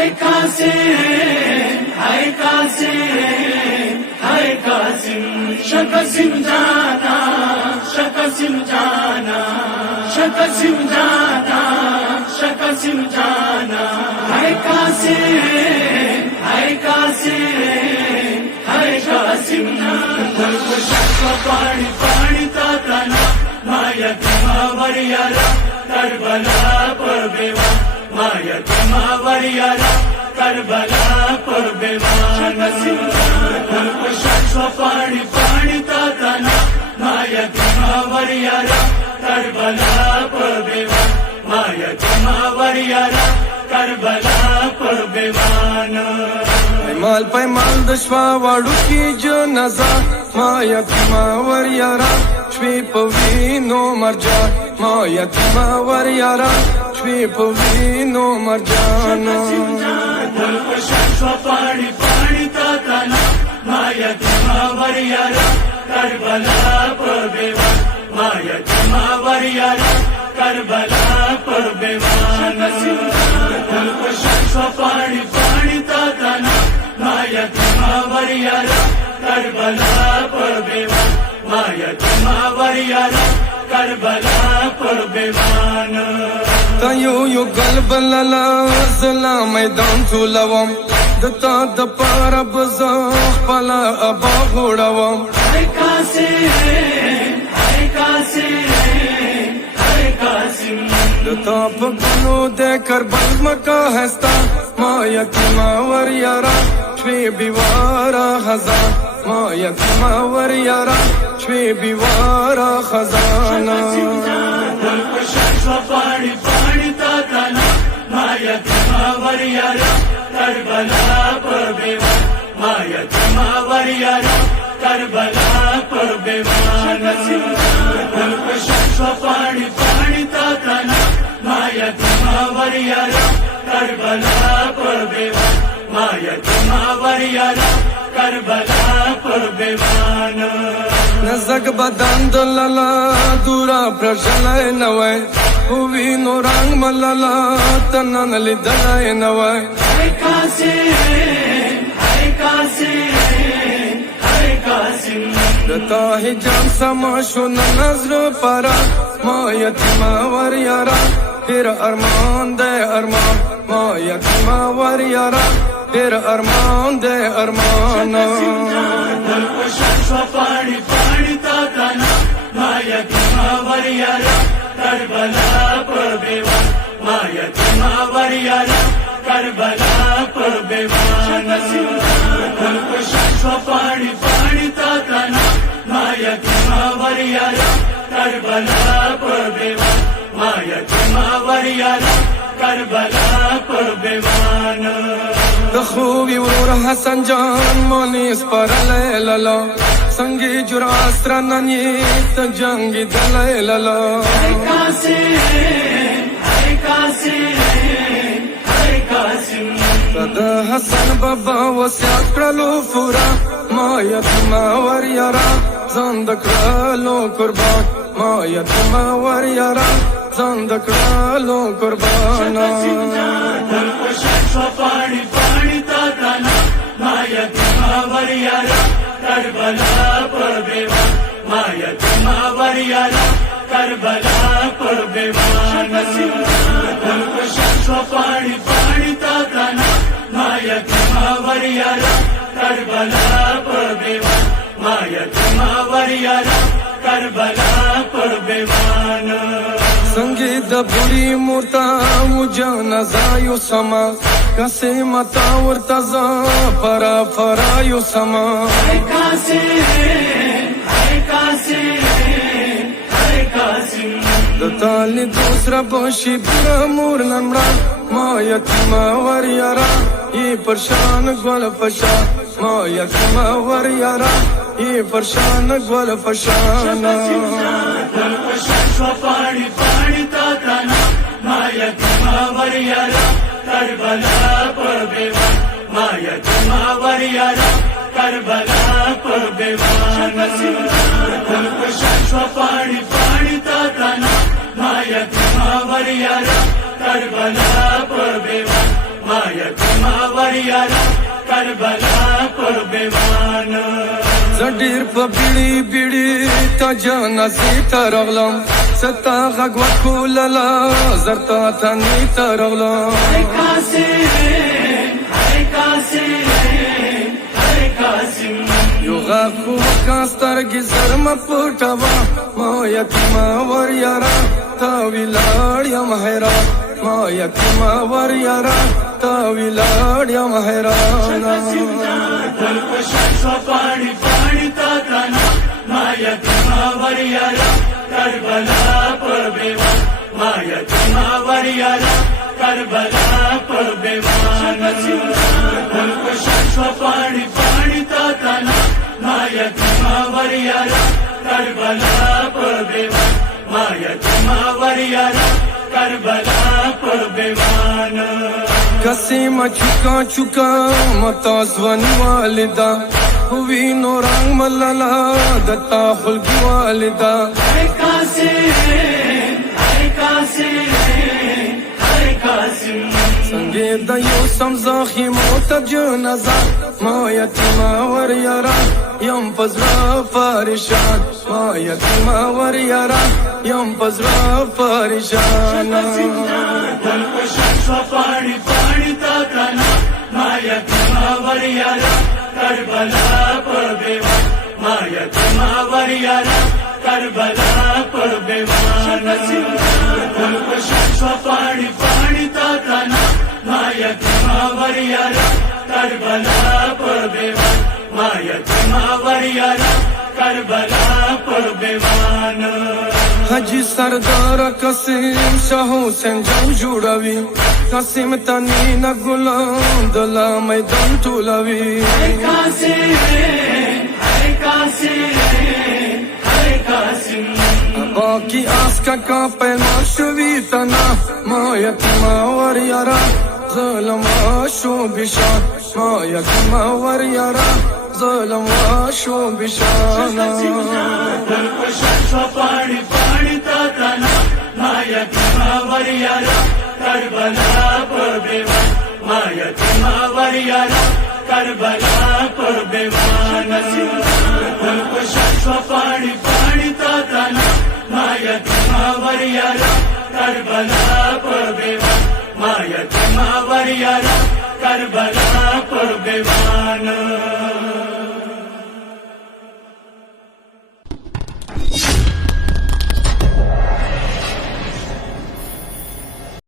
हाय कासिम, हाय कासिम, हाय कासिम, शकसिम जाना, शकसिम जाना, शकसिम जाना, शकसिम जाना। हाय कासिम, हाय कासिम, हाय कासिम, पाणी पाणी ताताना माया तुम्हावर यारा करबला परबेवा, माया तुम्हावर यारा करबला परबेवान। पाणी पाणी ताताना माया तुम्हावर यारा करबला परबेवा, माया तुम्हावर यारा करबला परबेवान। पैमाल पैमाल दशवा वाडू की जनाजा माया तुम्हावर यारा श्वी पवीनो मर्जा, माया तुम्हावर यारा श्वी पवीनो मर्जाना। पाणी पाणी ताताना माया तुम्हावर यारा करबला परबेवा, माया तुम्हावर यारा करबला परबेवान। पाणी पाणी ताताना माया तुम्हावर यारा करबला परबेवा, माया तुम्हावर यारा करबला परबेवान। तयो यो गलबलला जला मैदान झुलवम दता दपारा बजा पला अबा घोड़वम। हाय कासिम, हाय कासिम, हाय कासिम, दता पगनो देकर बल्म का हस्ता माया तुम्हावर यारा श्वी बिवारा खजाना, माया तुम्हावर यारा श्वी बिवारा खजाना। पाणी पाणी ताताना माया तुम्हावर यारा करबला परबेवा, माया तुम्हावर यारा करबला परबेवान। पाणी पाणी ताताना माया तुम्हावर यारा करबला परबेवा, माया तुम्हावर यारा करबला परबेवान। नजक बदन दलला दूरा प्रशलय नवय हुवीनो रंग मलला तनन लिदलय नवय। हाय कासिम, हाय कासिम, हाय कासिम, दता ही जान समाशो नजर परा माया तुम्हावर यारा फिर अरमान दे अरमान, माया तुम्हावर यारा फिर अरमान दे अरमान। पाणी पाणी ताताना माया तुम्हावर यारा करबला परबेवा, माया तुम्हावर यारा करबला परबेवान। पाणी पाणी ताताना माया तुम्हावर यारा करबला परबेवा, माया तुम्हावर यारा करबला परबेवान। खूबी और हसन जान मोनिस पर लला संगी जुरास्त्र ननी जंगी दलय लला। हाय कासिम, हाय कासिम, हाय कासिम, सदा हसन बाबा वस्याक्रलो फुरा माया तुम्हावर यारा जंदक्रलो कुर्बान, माया तुम्हावर यारा जंदक्रलो कुर्बान। पाणी पाणी ताताना माया तुम्हावर यारा करबला परबेवा, माया तुम्हावर यारा करबला परबेवान। पाणी पाणी ताताना माया तुम्हावर यारा करबला परबेवा, माया तुम्हावर यारा करबला परबेवान। संगीत बुरी मूर्ता मुजाना जायो समा कसे मतावर तजा परा फरायो समा। हाय कासिम, हाय कासिम, हाय कासिम, दताली दूसरा बोशी बुरा मूर नमरा माया तुम्हावर यारा ये परेशान ग्वल फशा, माया तुम्हावर यारा ये परेशान ग्वल फशाना। पाणी पाणी ताताना माया तुम्हावर यारा करबला परबेवा, माया तुम्हावर यारा करबला परबेवान। पाणी पाणी ताताना माया तुम्हावर यारा करबला परबेवा, माया यतीमा वरियारा करबला कुर्बान زدیر په بیړی بیړی تا جانا سیتا رغلم ستا غږ وکولله زرتا تنی ته رغلم هر قاسم یو غږ خو وکړه سترګې زرمه پټوه ما یتیمه ور یاره تا ولاړ یم حیران ما یتیمه ور یاره تا ولاړ یم حیرانه دل خوشن شو پاڼې پاڼې تا تنا ما یتیما وریارا کربلا پر بیوان ما یتیما وریارا کربلا پر بیوان دل خوشن شو پاڼې پاڼې تا تنا ما یتیما وریارا کربلا پر بیوان ما یتیما وریارا کربلا پر بیوان کسیمه چوکا چوکا متا ځواني والده وینو رنګ ملله دتا خلګي والده هر قاسم څنګه د یو سم زخمو ته جنازه ما یتیمه ور یاره یم پزړه پریشان ما یتیمه ور یاره یم پزړه پریشان دل خوشن شو پاڼې پاڼې تا تنا ما یتیما وریارا کربلا پر بیوان ما یتیما وریارا کربلا پر بیوان دل خوشن شو پاڼې پاڼې تا تنا ما یتیما وریارا کربلا پر بیوان ما یتیما وریارا کربلا پر بیوان حجی سردار قسیم شاه حسین جنگ جوړوي قسیم تنی نه ګلان دلا میدان ټولوي هر قاسم باقی آس کا پیما شوی تنا ما یتیما ور یارا ظلم شو بشان ما یتیما ور یارا ظلم شو بشان دل خوشن شو پاڼې پاڼې تا تنا ما یتیما وریارا کربلا پر بیوان ما یتیما وریارا کربلا پر بیوان دل خوشن شو پاڼې پاڼې تا تنا ما یتیما وریارا کربلا پر بیوان ما یتیما وریارا کربلا پر بیوان